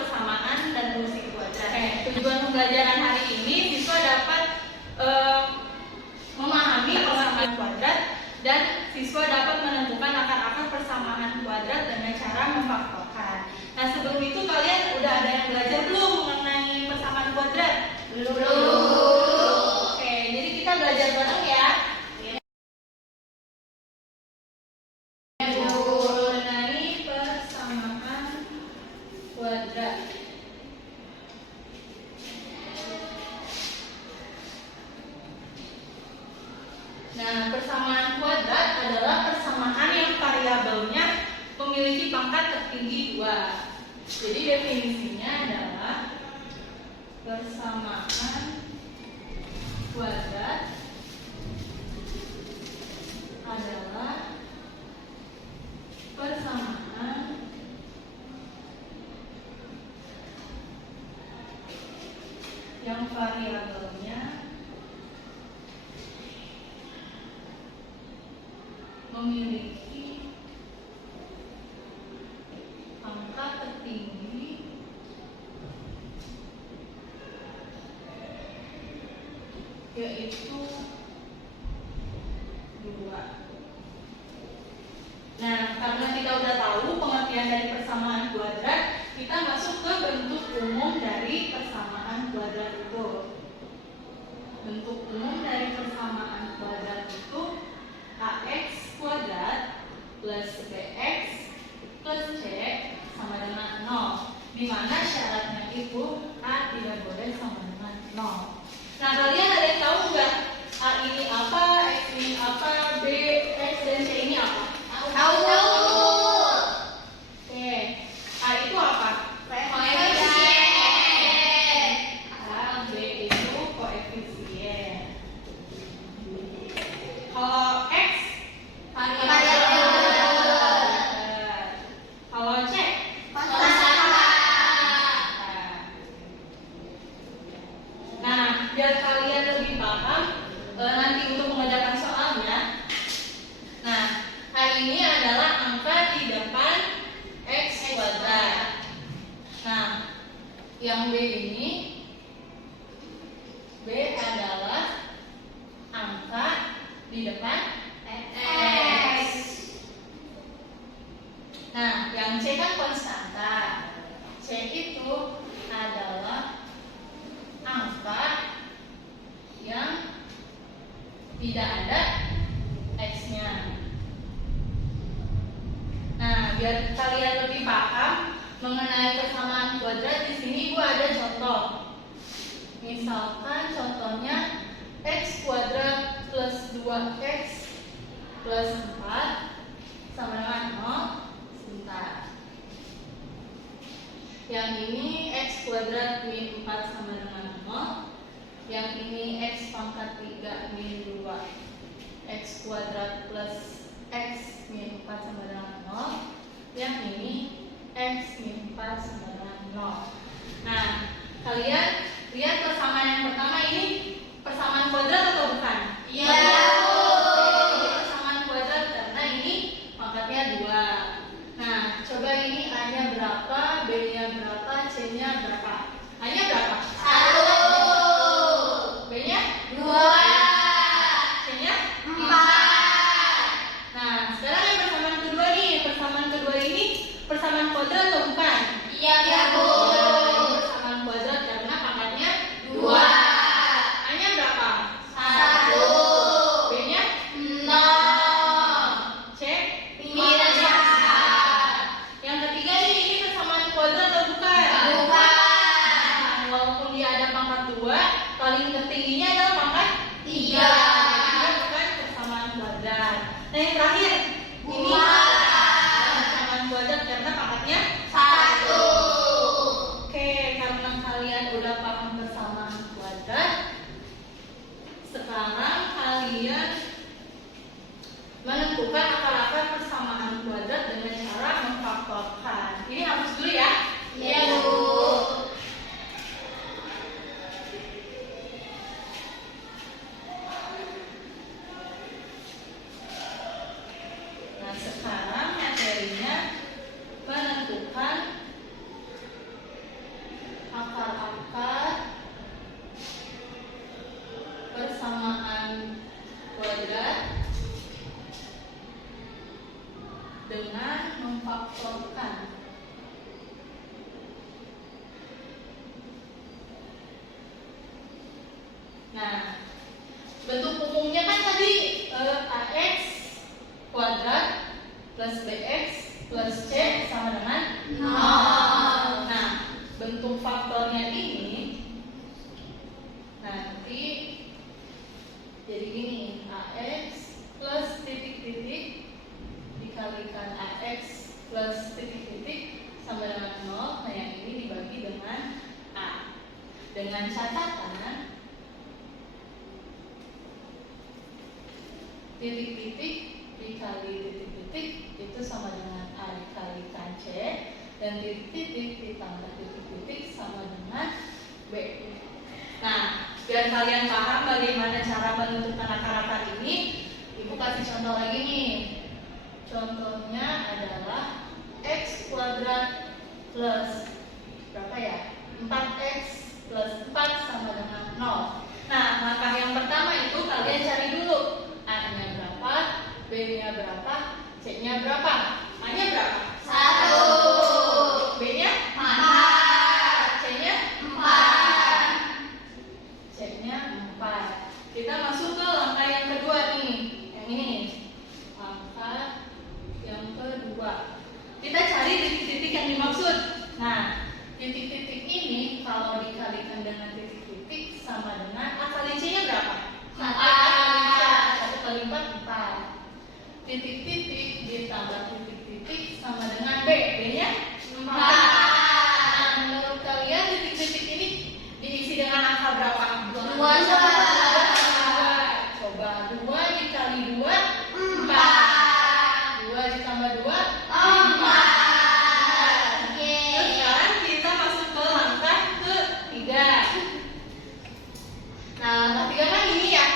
persamaan dan fungsi kuadrat. Tujuan pembelajaran hari ini siswa dapat memahami persamaan kuadrat dan siswa dapat menentukan akar-akar persamaan kuadrat dengan cara memfaktorkan. Nah, sebelum itu kalian udah ada yang belajar belum mengenai persamaan kuadrat? Belum. Oke, jadi kita belajar bareng ya. Mengenai persamaan kuadrat. Nah, persamaan kuadrat adalah persamaan yang variabelnya memiliki pangkat tertinggi 2. Jadi definisinya adalah persamaan kuadrat adalah persamaan yang variabelnya memiliki pangkat tertinggi yaitu 2. Nah, karena kita udah tahu pengertian dari persamaan kuadrat, kita masuk ke bentuk umum dari persamaan kuadrat itu. Bentuk umum dari persamaan kuadrat itu ax kuadrat plus bx plus c sama dengan 0, di mana syaratnya itu a tidak boleh sama dengan 0. Nah, kalian ada yang tahu nggak a ini apa, x ini apa, b, x dan c ini apa? Tahu. Oke, a itu apa? Koefisien. A, b itu koefisien. Kalau x kalau c nah, biar kalian lebih paham nanti untuk mengerjakan soalnya. Nah, hari ini adalah angka di depan x kuadrat. Nah, yang b ini, b adalah angka di depan x. Nah, yang c kan konstanta. C itu adalah angka yang tidak ada x-nya. Nah, biar kalian lebih paham mengenai persamaan kuadrat, di sini Ibu ada contoh. Misalkan contohnya x kuadrat plus 2x plus 4 sama dengan 0. Sebentar. Yang ini x kuadrat min 4 sama dengan 0. Yang ini x pangkat 3 min 2 x kuadrat plus x min 4 sama dengan 0. Yang ini x min 4 sama dengan 0. Nah, kalian lihat persamaan yang pertama ini persamaan kuadrat atau bukan? Iya. Ini persamaan kuadrat karena ini pangkatnya 2. Nah, coba ini A-nya berapa, B-nya berapa, C-nya berapa? A-nya berapa? 1. B-nya 2. C-nya 4. Nah, sekarang yang persamaan kedua nih. Persamaan kedua ini persamaan kuadrat atau bukan? Iya, Bu. Persamaan kuadrat karena akar-akar persamaan kuadrat dengan memfaktorkan. Nah, bentuk umumnya kan tadi AX kuadrat plus BX plus C sama dengan 0. Nah, bentuk faktornya ini nanti jadi gini, AX plus titik-titik dikalikan AX plus titik-titik sama dengan 0. Nah, yang ini dibagi dengan A. Dengan catatan titik-titik dikali titik-titik itu sama dengan A dikalikan C, dan titik-titik ditambah titik-titik sama dengan B. Nah, biar kalian paham bagaimana cara menentukan akar-akar ini, Ibu kasih contoh lagi nih. Contohnya adalah X kuadrat plus berapa ya? 4X plus 4 sama dengan 0. Nah, langkah yang pertama itu kalian cari dulu A-nya berapa, B-nya berapa, C-nya berapa. A-nya berapa? 1. B-nya? 4. C-nya? 4. C-nya 4. Kita masuk ke langkah yang kedua nih. Yang ini. Langkah yang kedua. Kita cari titik-titik yang dimaksud. Nah, titik-titik ini kalau dikalikan dengan titik-titik sama dengan A kali C-nya berapa? 4. 1 kali 4, 4. Titik-titik ditambah titik-titik sama dengan B. B-nya 4. Nah, menurut kalian titik-titik ini diisi dengan angka berapa? 2. Coba 2 dikali 2, 4. 2 ditambah 2, 4. Terus sekarang kita masuk ke langkah ketiga. Nah, langkah ketiga kan ini ya.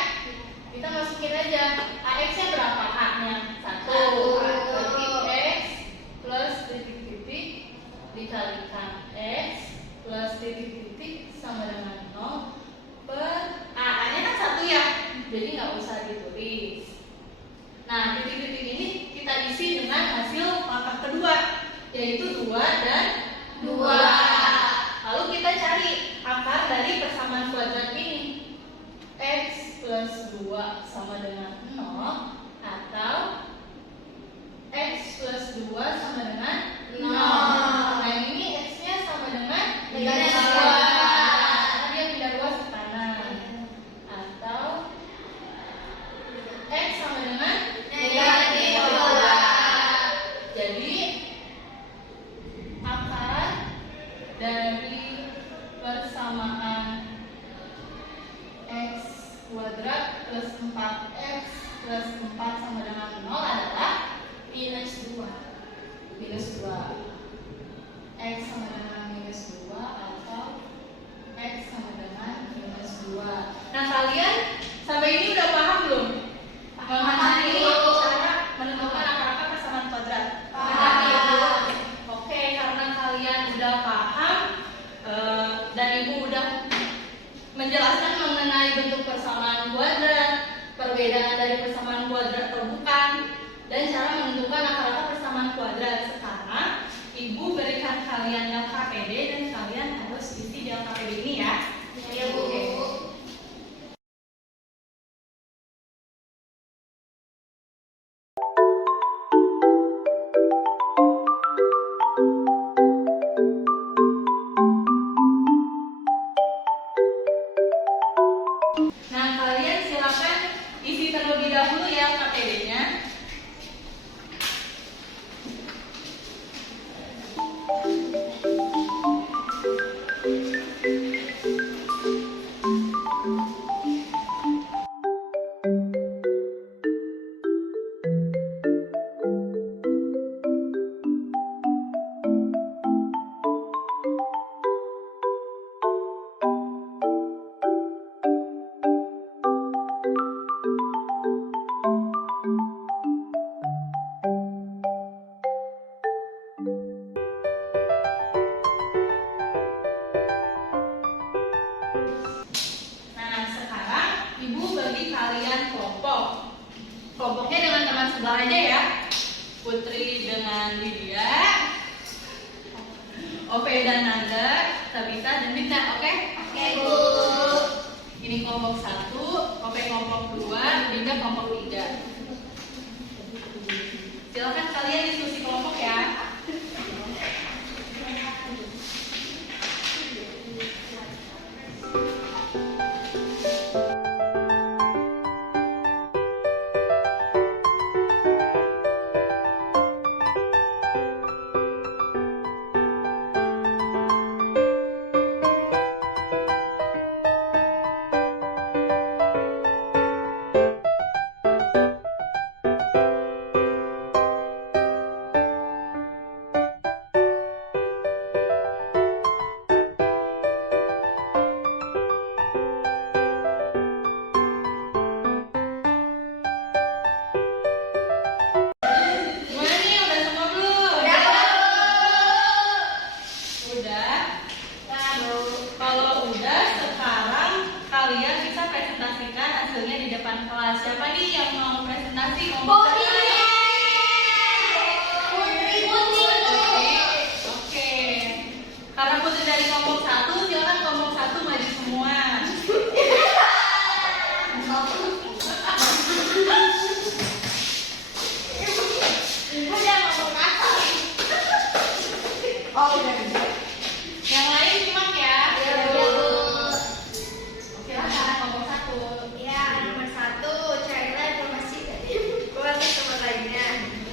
Kita masukin aja. AX-nya berapa? A-nya 1. Berarti X plus titik-titik dikalikan X plus titik-titik sama dengan 0 per A-nya kan 1 ya. Jadi nggak usah ditulis. Nah, titik-titik ini kita isi dengan hasil langkah kedua, yaitu 2 dan 2. Lalu kita cari akar dari persamaan kuadrat ini. X plus 2 sama dengan 0 atau X plus 2 sama dengan 0. Nah, ini X-nya sama dengan negatif 2. Dia pindah ruas ke kanan. Atau X sama dengan negatif 2. Jadi akar dari persamaan X kuadrat plus 4X plus 4 sama dengan 0 adalah minus 2. Minus 2. X sama dengan minus 2 atau X sama dengan minus 2. Nah, kalian sampai ini udah paham belum? Mengenai cara menentukan akar-akar persamaan kuadrat. Paham. Oke, karena kalian udah paham dan Ibu udah menjelaskan mengenai bentuk persamaan kuadrat, perbedaan dari persamaan kuadrat atau bukan, dan cara menentukan akar-akar persamaan kuadrat. Sekarang Ibu berikan kalian LKPD dan kalian harus isi di LKPD ini ya. Iya, Bu. Oke. Nah, kalian silakan isi terlebih dahulu ya KTD-nya. kalian kelompok. Kelompoknya dengan teman sebelah aja ya. Putri dengan Lydia, Ope dan Nanda, Tabita dan Dita, oke? Oke, Bu. Ini kelompok 1, Ope kelompok 2, Dita kelompok 3. Silakan kalian diskusi kelompok ya. Siapa nih yang mau presentasi? Putri. Oke. Karena Putri dari kelompok 1, silakan kelompok 1 maju semua. Oh, udah. Yang lain simak ya. Iya, Bu. Silakan kelompok 1. Ya, nomor 1, carilah informasi dari teman lainnya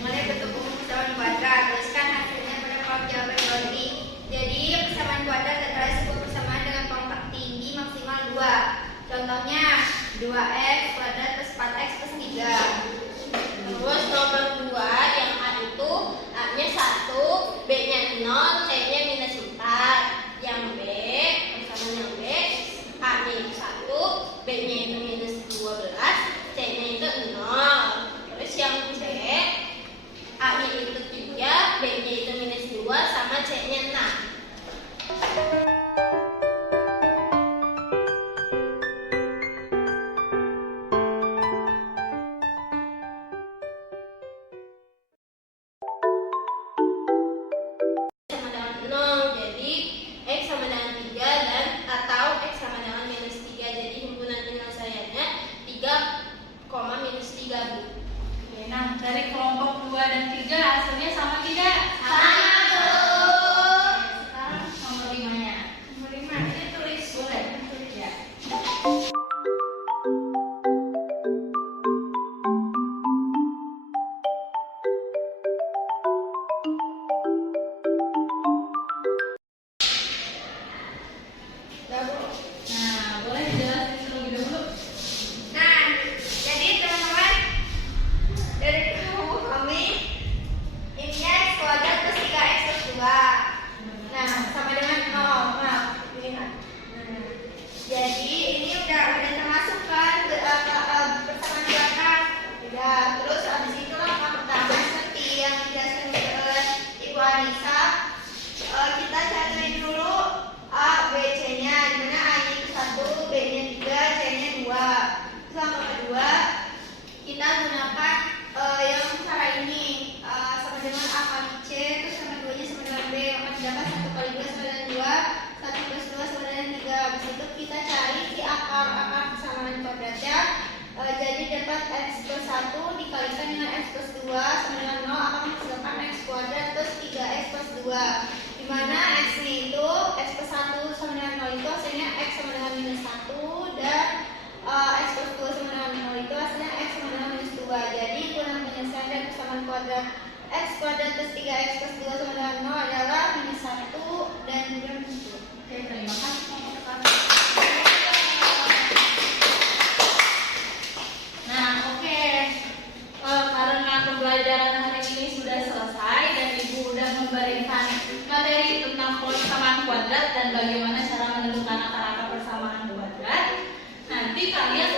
mengenai bentuk umum persamaan kuadrat. Tuliskan hasilnya pada kolom jawaban berikut ini. Jadi, persamaan kuadrat adalah sebuah persamaan dengan pangkat tinggi maksimal 2. Contohnya, 2x kuadrat plus 4x plus 3. Terus nomor 2 yang A itu A-nya 1, B-nya 0, C-nya minus 4. Yang B, persamaan yang B, A-nya itu 1, B-nya itu minus 12, C-nya itu 0. Terus yang C, A-nya itu 3, B-nya itu minus 2, sama C-nya 6. Sama dengan 0, jadi X sama dengan 3 dan atau X sama dengan minus 3. Jadi himpunan penyelesaiannya 3, minus 3, Bu. Oke, nah dari kelompok 2 dan 3 hasilnya sama tidak? Sama, Bu. Sekarang nomor 5-nya. Nomor 5, ini tulis. Boleh? Ya. Udah, Bu. Nah, boleh dijelasin terlebih dahulu? Nah, jadi teman-teman, dari kelompok kami ini X kuadrat plus 3x plus 2. Nah, sama dengan 0. Maaf, lihat. Jadi ini udah termasuk kan persamaan kuadrat. Udah, terus habis itu langkah pertama seperti yang dijelaskan oleh Ibu Anissa, kita cari dulu A, B, C-nya. Dimana A-nya itu 1, B-nya 3, C-nya 2. Terus langkah kedua, kita gunakan yang cara ini, sama dengan A kali C, terus sama 2-nya sama dengan B, maka didapat 1 kali 2 sama dengan 2, 1 plus 2 sama dengan 3. Habis itu kita cari si akar-akar persamaan kuadratnya. Jadi dapat X plus 1 dikalikan dengan X plus 2 sama dengan 0 akan menghasilkan X kuadrat plus 3X plus 2. Dimana X-nya itu X plus 1 sama dengan 0 itu hasilnya X sama dengan minus 1, dan X plus 2 sama dengan 0 itu hasilnya X sama dengan minus 2. Jadi kurang penyelesaian dari persamaan kuadrat X kuadrat plus 3X plus 2 sama dengan 0 adalah minus 1 dan juga minus 2. Oke, terima kasih kelompok 1. Nah, oke. Karena pembelajaran hari ini sudah selesai dan Ibu sudah memberikan materi tentang persamaan kuadrat dan bagaimana cara menentukan akar-akar persamaan kuadrat. Nanti kalian